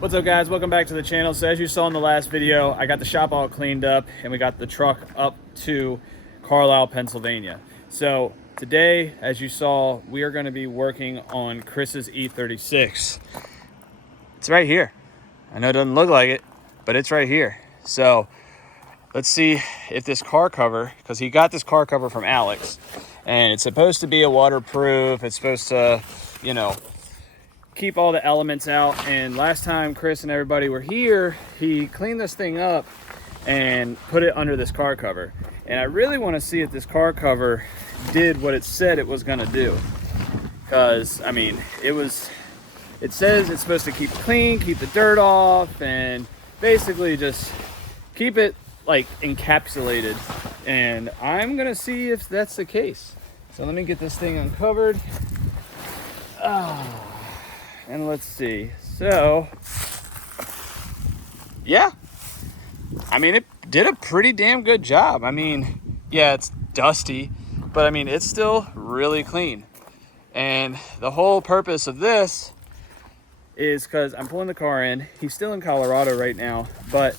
What's up, guys? Welcome back to the channel. So as you saw in the last video, I got the shop all cleaned up and we got the truck up to Carlisle, Pennsylvania. So today, as you saw, we are going to be working on Chris's E36. It's right here. I know it doesn't look like it, but it's right here. So let's see if this car cover, because he got this car cover from Alex, and it's supposed to be a waterproof. It's supposed to, you know, keep all the elements out. And last time Chris and everybody were here, he cleaned this thing up and put it under this car cover. And I really want to see if this car cover did what it said it was going to do, because I mean, it says it's supposed to keep it clean, keep the dirt off, and basically just keep it like encapsulated. And I'm gonna see if that's the case. So let me get this thing uncovered. And let's see. So, yeah. I mean, it did a pretty damn good job. I mean, yeah, it's dusty, but I mean, it's still really clean. And the whole purpose of this is because I'm pulling the car in. He's still in Colorado right now, but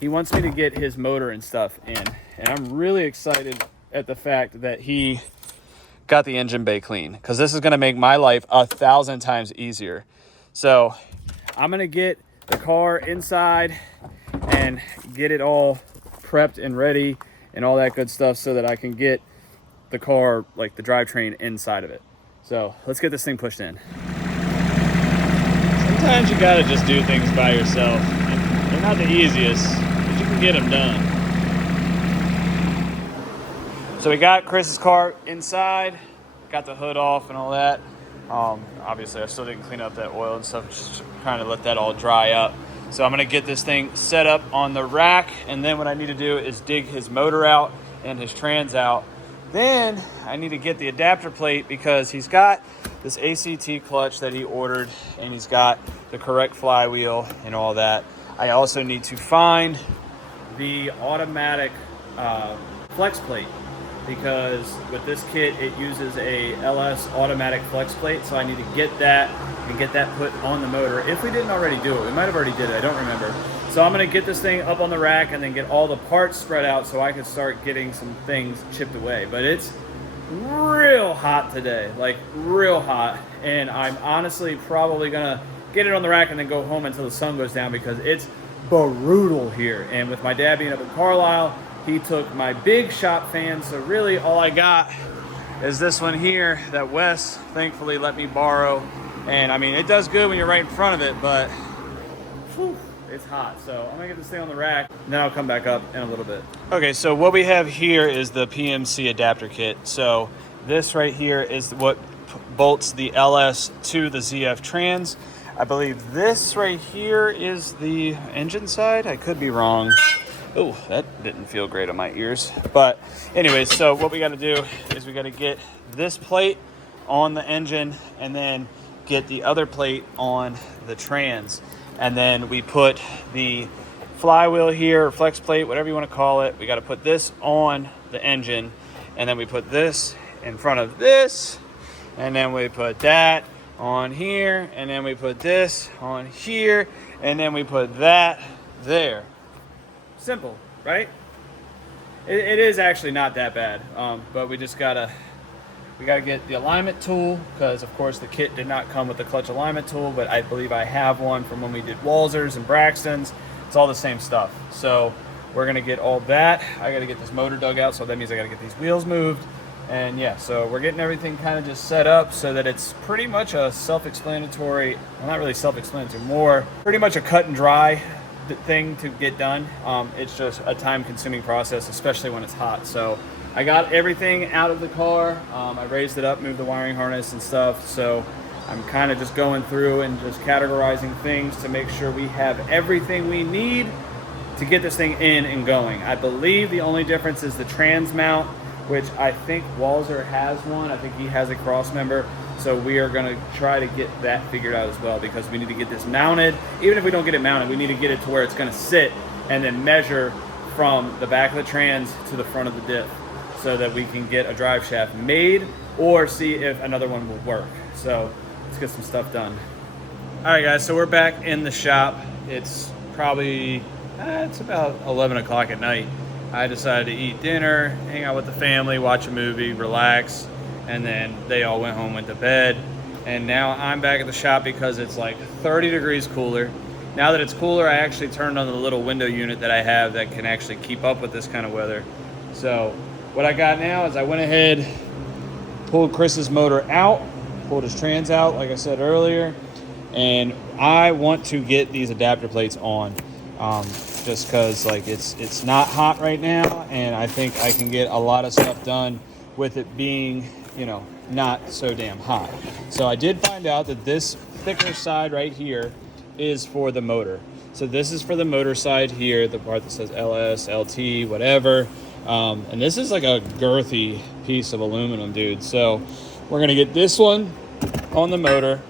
he wants me to get his motor and stuff in. And I'm really excited at the fact that he got the engine bay clean, because this is going to make my life 1,000 times easier. So I'm going to get the car inside and get it all prepped and ready and all that good stuff so that I can get the car, like the drivetrain, inside of it. So let's get this thing pushed in. Sometimes you got to just do things by yourself. And they're not the easiest, but you can get them done. So we got Chris's car inside, got the hood off and all that. Obviously I still didn't clean up that oil and stuff, just trying to let that all dry up. So I'm gonna get this thing set up on the rack, and then what I need to do is dig his motor out and his trans out. Then I need to get the adapter plate, because he's got this ACT clutch that he ordered, and he's got the correct flywheel and all that. I also need to find the automatic flex plate, because with this kit it uses a LS automatic flex plate. So I need to get that and get that put on the motor. If we didn't already do it, we might have already did it, I don't remember. So I'm gonna get this thing up on the rack and then get all the parts spread out so I can start getting some things chipped away. But it's real hot today, like real hot. And I'm honestly probably gonna get it on the rack and then go home until the sun goes down, because it's brutal here. And with my dad being up in Carlisle, he took my big shop fan, so really all I got is this one here that Wes thankfully let me borrow. And I mean, it does good when you're right in front of it, but whew, it's hot. So I'm gonna get this thing on the rack, and then I'll come back up in a little bit. Okay, so what we have here is the PMC adapter kit. So this right here is what bolts the LS to the ZF trans. I believe this right here is the engine side. I could be wrong. Oh, that didn't feel great on my ears. But anyways, so what we got to do is we got to get this plate on the engine and then get the other plate on the trans. And then we put the flywheel here, or flex plate, whatever you want to call it. We got to put this on the engine, and then we put this in front of this, and then we put that on here, and then we put this on here, and then we put that there. Simple, right? It is actually not that bad, but we just gotta get the alignment tool, because of course the kit did not come with the clutch alignment tool, but I believe I have one from when we did Walzers and Braxtons. It's all the same stuff. So we're gonna get all that. I gotta get this motor dug out, so that means I gotta get these wheels moved. And yeah, so we're getting everything kind of just set up so that it's pretty much a self-explanatory, well, not really self-explanatory, more pretty much a cut and dry thing to get done. It's just a time-consuming process, especially when it's hot. So I got everything out of the car. I raised it up, moved the wiring harness and stuff. So I'm kind of just going through and just categorizing things to make sure we have everything we need to get this thing in and going. I believe the only difference is the trans mount, which I think Walzer has one. I think he has a cross member. So we are gonna try to get that figured out as well, because we need to get this mounted. Even if we don't get it mounted, we need to get it to where it's gonna sit and then measure from the back of the trans to the front of the diff, so that we can get a drive shaft made or see if another one will work. So let's get some stuff done. All right, guys, so we're back in the shop. It's probably, it's about 11 o'clock at night. I decided to eat dinner, hang out with the family, watch a movie, relax, and then they all went home, went to bed. And now I'm back at the shop because it's like 30 degrees cooler. Now that it's cooler, I actually turned on the little window unit that I have that can actually keep up with this kind of weather. So what I got now is I went ahead, pulled Chris's motor out, pulled his trans out, like I said earlier, and I want to get these adapter plates on, just because like it's not hot right now, and I think I can get a lot of stuff done with it being, you know, not so damn hot. So I did find out that this thicker side right here is for the motor. So this is for the motor side here, the part that says LS, LT, whatever. And this is like a girthy piece of aluminum, dude. So we're gonna get this one on the motor,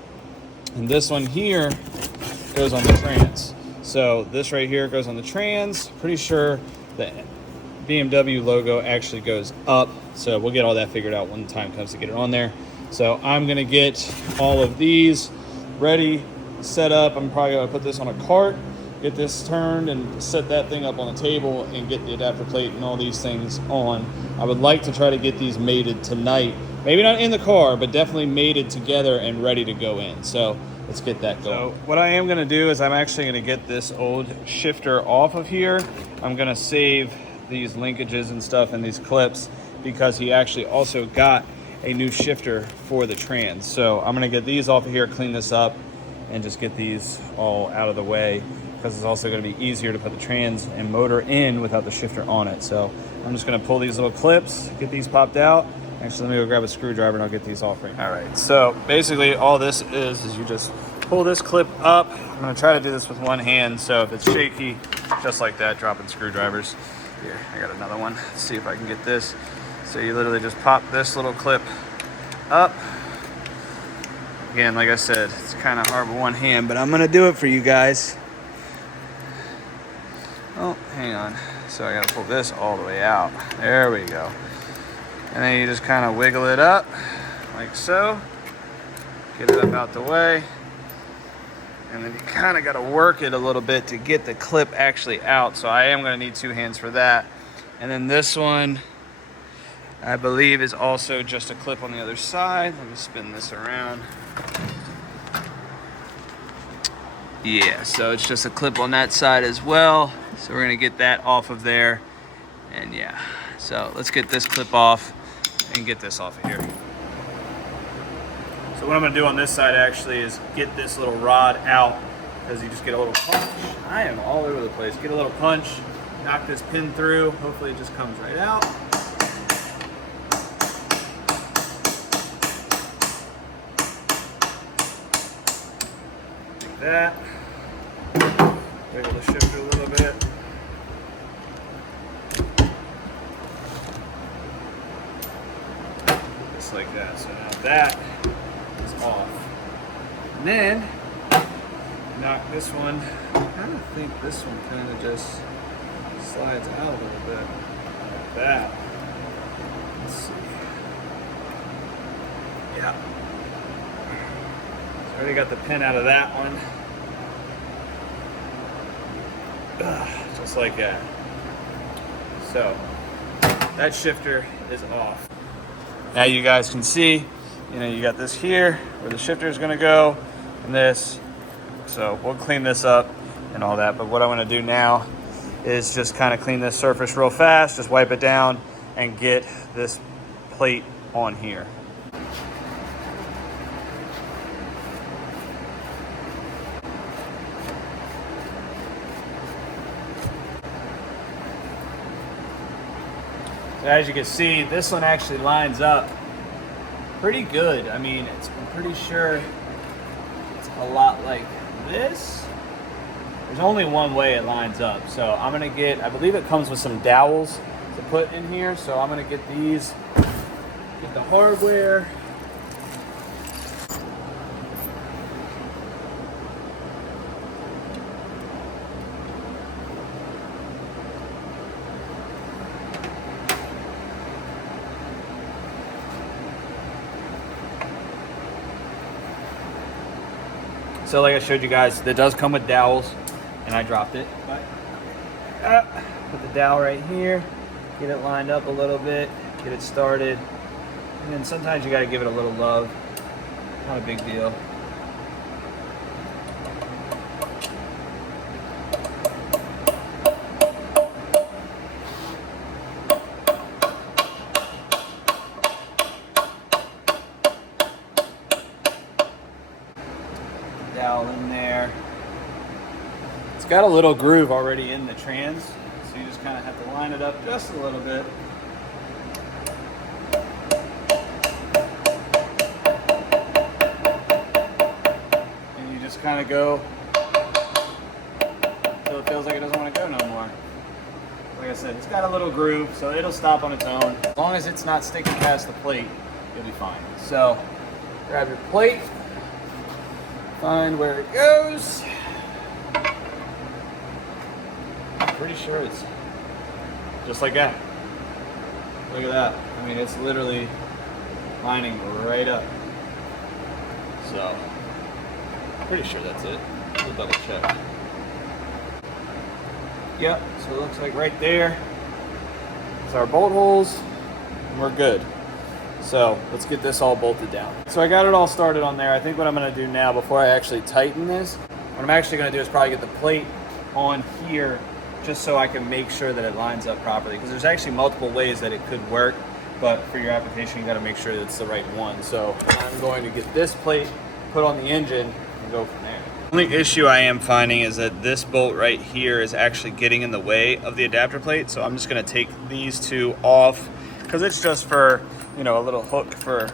and this one here goes on the trans. So this right here goes on the trans. Pretty sure the BMW logo actually goes up. So we'll get all that figured out when the time comes to get it on there. So I'm gonna get all of these ready, set up. I'm probably gonna put this on a cart, get this turned and set that thing up on the table and get the adapter plate and all these things on. I would like to try to get these mated tonight. Maybe not in the car, but definitely mated together and ready to go in. So let's get that going. So what I am gonna do is I'm actually gonna get this old shifter off of here. I'm gonna save these linkages and stuff and these clips because he actually also got a new shifter for the trans. So I'm gonna get these off of here, clean this up, and just get these all out of the way, because it's also gonna be easier to put the trans and motor in without the shifter on it. So I'm just gonna pull these little clips, get these popped out. Actually, let me go grab a screwdriver and I'll get these off right now. All right, so basically all this is you just pull this clip up. I'm gonna try to do this with one hand, so if it's shaky, just like that, dropping screwdrivers. Here, I got another one. Let's see if I can get this. So you literally just pop this little clip up. Again, like I said, it's kind of hard with one hand, but I'm gonna do it for you guys. Oh, hang on. So I gotta pull this all the way out. There we go. And then you just kind of wiggle it up, like so. Get it up out the way. And then you kind of got to work it a little bit to get the clip actually out. So I am going to need two hands for that. And then this one, I believe, is also just a clip on the other side. Let me spin this around. Yeah, so it's just a clip on that side as well. So we're going to get that off of there. And yeah, so let's get this clip off and get this off of here. So what I'm gonna do on this side actually is get this little rod out, because you just get a little punch. I am all over the place. Get a little punch, knock this pin through. Hopefully it just comes right out. Like that. Wiggle the shifter a little bit. Just like that. So now that is off. And then knock this one. I kind of think this one kind of just slides out a little bit. Like that. Let's see. Yeah. So I already got the pin out of that one. Just like that. So that shifter is off. Now you guys can see, you know, you got this here where the shifter is going to go, and this. So we'll clean this up and all that. But what I want to do now is just kind of clean this surface real fast, just wipe it down and get this plate on here. So as you can see, this one actually lines up pretty good. I mean, I'm pretty sure it's a lot like this. There's only one way it lines up. So I'm gonna get, I believe it comes with some dowels to put in here. So I'm gonna get these, get the hardware. So like I showed you guys, that does come with dowels, and I dropped it. Put the dowel right here, get it lined up a little bit, get it started, and then sometimes you got to give it a little love. Not a big deal. Dowel in there. It's got a little groove already in the trans, so you just kind of have to line it up just a little bit. And you just kind of go until it feels like it doesn't want to go no more. Like I said, it's got a little groove, so it'll stop on its own. As long as it's not sticking past the plate, you'll be fine. So grab your plate, find where it goes. I'm pretty sure it's just like that. Look at that. I mean, it's literally lining right up. So, pretty sure that's it. We'll double check. Yep, so it looks like right there is our bolt holes, and we're good. So let's get this all bolted down. So I got it all started on there. I think what I'm gonna do now, before I actually tighten this, what I'm actually gonna do is probably get the plate on here just so I can make sure that it lines up properly. Because there's actually multiple ways that it could work, but for your application, you gotta make sure that it's the right one. So I'm going to get this plate put on the engine and go from there. The only issue I am finding is that this bolt right here is actually getting in the way of the adapter plate. So I'm just gonna take these two off because it's just for, you know, a little hook for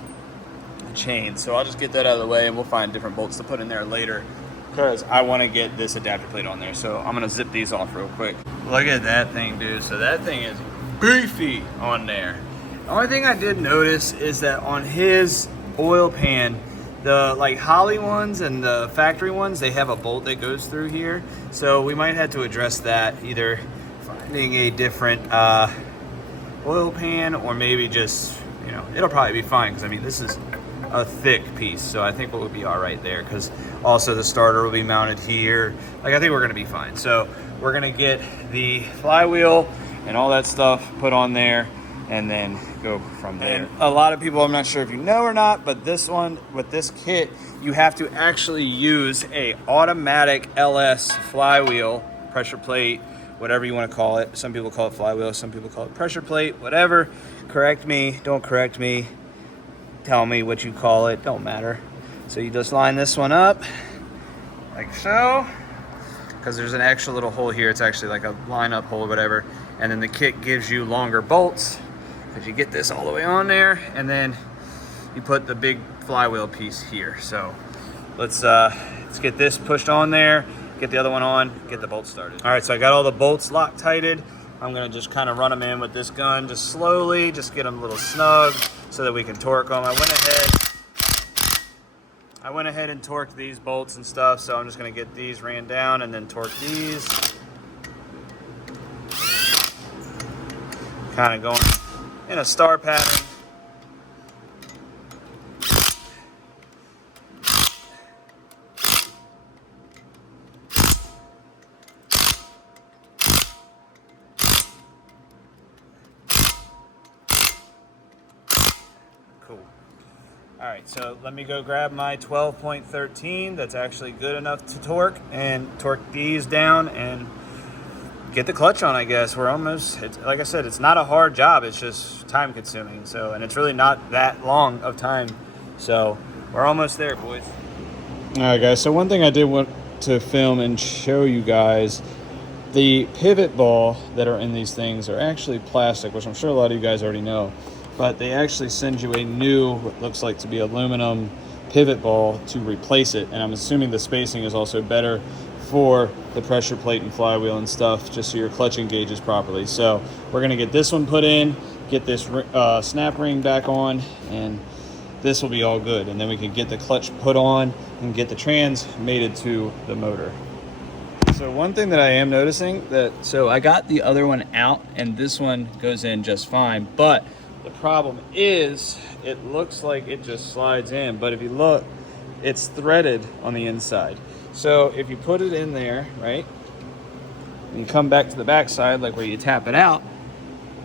the chain. So I'll just get that out of the way and we'll find different bolts to put in there later because I want to get this adapter plate on there. So I'm going to zip these off real quick. Look at that thing, dude. So that thing is beefy on there. The only thing I did notice is that on his oil pan, the like Holley ones and the factory ones, they have a bolt that goes through here. So we might have to address that, either finding a different oil pan or maybe just, you know, it'll probably be fine because I mean this is a thick piece, so I think we'll be all right there. Because also the starter will be mounted here. Like I think we're gonna be fine. So we're gonna get the flywheel and all that stuff put on there, and then go from there. And a lot of people, I'm not sure if you know or not, but this one with this kit, you have to actually use a automatic LS flywheel, pressure plate, whatever you want to call it. Some people call it flywheel, some people call it pressure plate, whatever. Correct me, don't correct me. Tell me what you call it, don't matter. So you just line this one up, like so, because there's an extra little hole here. It's actually like a line-up hole or whatever. And then the kit gives you longer bolts, because you get this all the way on there, and then you put the big flywheel piece here. So let's get this pushed on there, get the other one on, get the bolts started. All right, so I got all the bolts Loctited. I'm gonna just kind of run them in with this gun, just slowly, just get them a little snug so that we can torque them. I went ahead and torqued these bolts and stuff, so I'm just gonna get these ran down and then torque these. Kind of going in a star pattern. Cool. All right, so let me go grab my 12.13 that's actually good enough to torque, and torque these down and get the clutch on, I guess. We're almost, like I said, it's not a hard job, it's just time consuming. So, and it's really not that long of time. So we're almost there, boys. All right, guys, so one thing I did want to film and show you guys, the pivot ball that are in these things are actually plastic, which I'm sure a lot of you guys already know. But they actually send you a new, what looks like to be aluminum pivot ball to replace it. And I'm assuming the spacing is also better for the pressure plate and flywheel and stuff, just so your clutch engages properly. So we're gonna get this one put in, get this snap ring back on, and this will be all good. And then we can get the clutch put on and get the trans mated to the motor. So one thing that I am noticing so I got the other one out and this one goes in just fine, but the problem is it looks like it just slides in. But if you look, it's threaded on the inside. So if you put it in there, right, and you come back to the back side, like where you tap it out,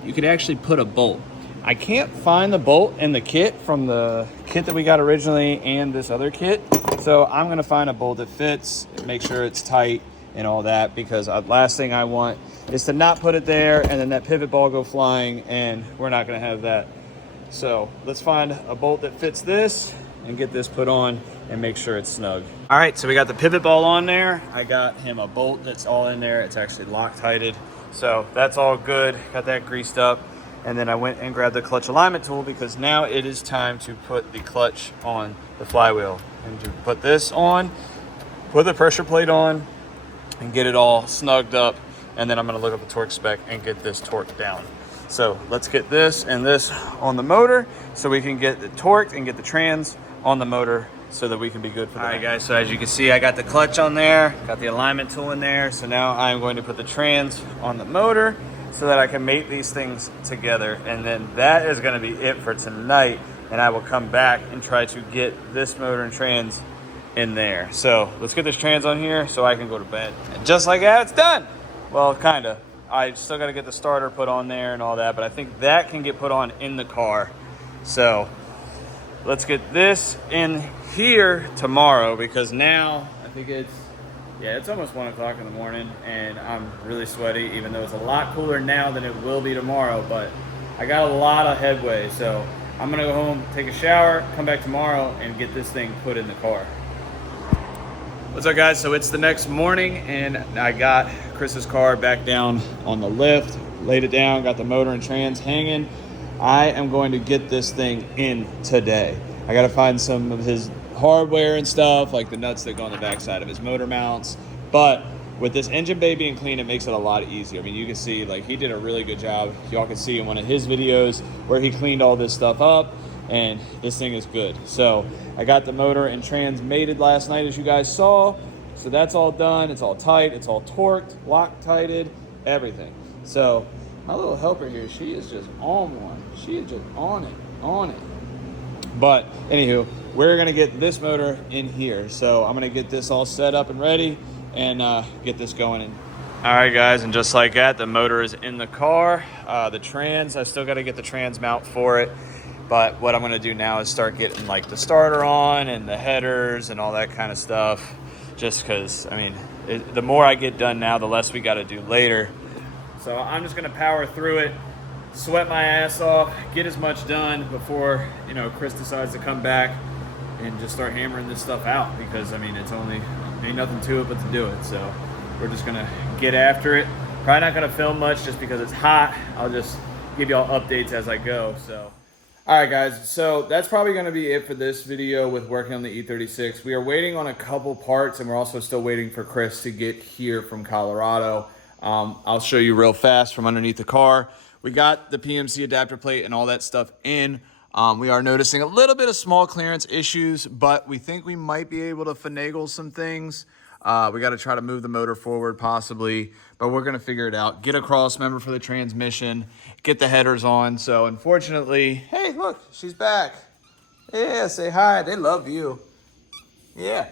you could actually put a bolt. I can't find the bolt in the kit from the kit that we got originally and this other kit. So I'm gonna find a bolt that fits, make sure it's tight and all that, because last thing I want is to not put it there and then that pivot ball go flying, and we're not gonna have that. So let's find a bolt that fits this and get this put on and make sure it's snug. All right, so we got the pivot ball on there. I got him a bolt that's all in there. It's actually Loctited. So that's all good. Got that greased up. And then I went and grabbed the clutch alignment tool, because now it is time to put the clutch on the flywheel. And to put this on, put the pressure plate on, and get it all snugged up. And then I'm gonna look up the torque spec and get this torque down. So let's get this and this on the motor so we can get it torqued and get the trans on the motor so that we can be good for that. All right guys, so as you can see, I got the clutch on there, got the alignment tool in there. So now I'm going to put the trans on the motor so that I can mate these things together. And then that is gonna be it for tonight. And I will come back and try to get this motor and trans in there. So let's get this trans on here so I can go to bed. And just like that, it's done. Well, kinda. I still gotta get the starter put on there and all that, but I think that can get put on in the car. So let's get this in here tomorrow, because now I think it's almost 1 o'clock in the morning and I'm really sweaty, even though it's a lot cooler now than it will be tomorrow, but I got a lot of headway. So I'm gonna go home, take a shower, come back tomorrow and get this thing put in the car. What's up guys? So it's the next morning and I got Chris's car back down on the lift, laid it down, got the motor and trans hanging. I am going to get this thing in today. I got to find some of his hardware and stuff, like the nuts that go on the backside of his motor mounts. But with this engine bay being clean, it makes it a lot easier. I mean, you can see like he did a really good job. Y'all can see in one of his videos where he cleaned all this stuff up, and this thing is good. So I got the motor and trans mated last night, as you guys saw. So that's all done. It's all tight. It's all torqued, Loctited, everything. So my little helper here, she is just on one. She is just on it. But anywho, we're gonna get this motor in here. So I'm gonna get this all set up and ready and get this going in. All right guys, and just like that, the motor is in the car. The trans, I still gotta get the trans mount for it. But what I'm gonna do now is start getting like the starter on and the headers and all that kind of stuff. Just because, I mean, the more I get done now, the less we gotta do later. So I'm just gonna power through it, sweat my ass off, get as much done before, you know, Chris decides to come back and just start hammering this stuff out, because I mean, ain't nothing to it but to do it. So we're just gonna get after it. Probably not gonna film much just because it's hot. I'll just give y'all updates as I go, so. All right guys, so that's probably gonna be it for this video with working on the E36. We are waiting on a couple parts, and we're also still waiting for Chris to get here from Colorado. I'll show you real fast from underneath the car. We got the PMC adapter plate and all that stuff in. We are noticing a little bit of small clearance issues, but we think we might be able to finagle some things. We got to try to move the motor forward possibly, but we're going to figure it out. Get a cross member for the transmission, get the headers on. So unfortunately, hey, look, she's back. Yeah, say hi. They love you. Yeah.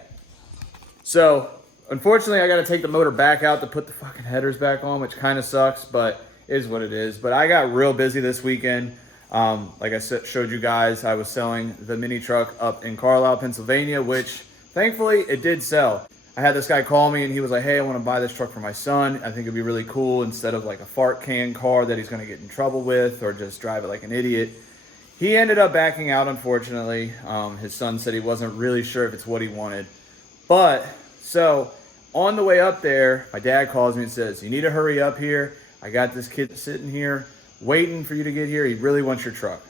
So unfortunately, I got to take the motor back out to put the fucking headers back on, which kind of sucks, but is what it is. But I got real busy this weekend. Like I showed you guys, I was selling the mini truck up in Carlisle, Pennsylvania, which thankfully it did sell. I had this guy call me and he was like, hey, I want to buy this truck for my son. I think it'd be really cool instead of like a fart can car that he's going to get in trouble with or just drive it like an idiot. He ended up backing out, unfortunately. His son said he wasn't really sure if it's what he wanted. But so on the way up there, my dad calls me and says, you need to hurry up here. I got this kid sitting here waiting for you to get here. He really wants your truck.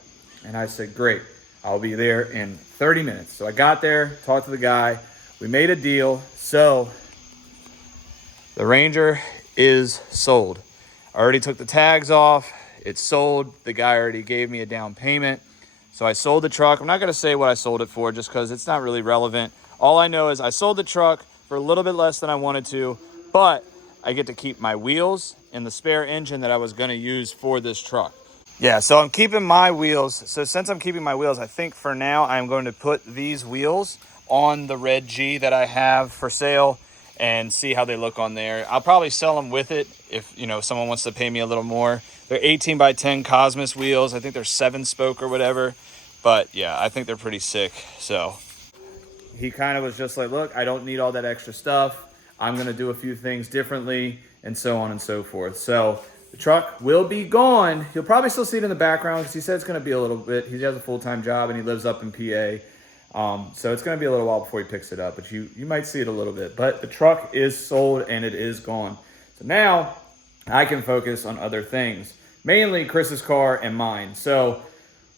And I said, great, I'll be there in 30 minutes. So I got there, talked to the guy. We made a deal. So the Ranger is sold. I already took the tags off. It's sold. The guy already gave me a down payment. So I sold the truck. I'm not going to say what I sold it for just because it's not really relevant. All I know is I sold the truck for a little bit less than I wanted to, but I get to keep my wheels and the spare engine that I was going to use for this truck. Yeah, so I'm keeping my wheels. So since I'm keeping my wheels, I think for now I'm going to put these wheels on the red G that I have for sale and see how they look on there. I'll probably sell them with it if, you know, someone wants to pay me a little more. They're 18 by 10 Cosmos wheels. I think they're 7-spoke or whatever. But yeah, I think they're pretty sick. So he kind of was just like, look, I don't need all that extra stuff. I'm going to do a few things differently and so on and so forth. So the truck will be gone. You'll probably still see it in the background because he said it's going to be a little bit. He has a full-time job and he lives up in PA. So it's going to be a little while before he picks it up, but you might see it a little bit. But the truck is sold and it is gone. So now I can focus on other things, mainly Chris's car and mine. So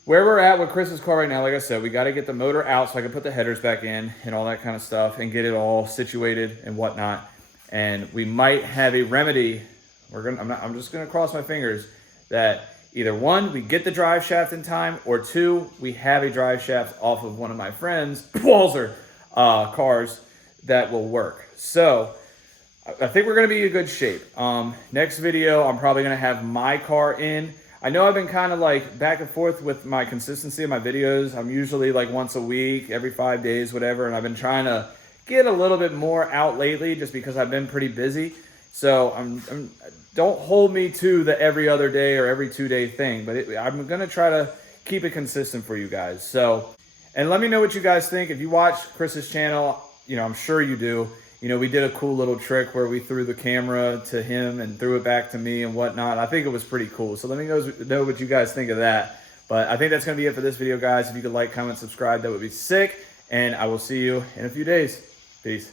where we're at with Chris's car right now, like I said, we got to get the motor out so I can put the headers back in and all that kind of stuff and get it all situated and whatnot. And we might have a remedy. I'm just going to cross my fingers that either one, we get the drive shaft in time, or two, we have a drive shaft off of one of my friends' Walzer cars that will work. So I think we're going to be in good shape. Next video, I'm probably going to have my car in. I know I've been kind of like back and forth with my consistency of my videos. I'm usually like once a week, every 5 days, whatever. And I've been trying to get a little bit more out lately just because I've been pretty busy. So don't hold me to the every other day or every 2-day thing, but I'm going to try to keep it consistent for you guys. So, and let me know what you guys think. If you watch Chris's channel, you know, I'm sure you do. You know, we did a cool little trick where we threw the camera to him and threw it back to me and whatnot. I think it was pretty cool. So let me know what you guys think of that. But I think that's going to be it for this video, guys. If you could like, comment, subscribe, that would be sick. And I will see you in a few days. Peace.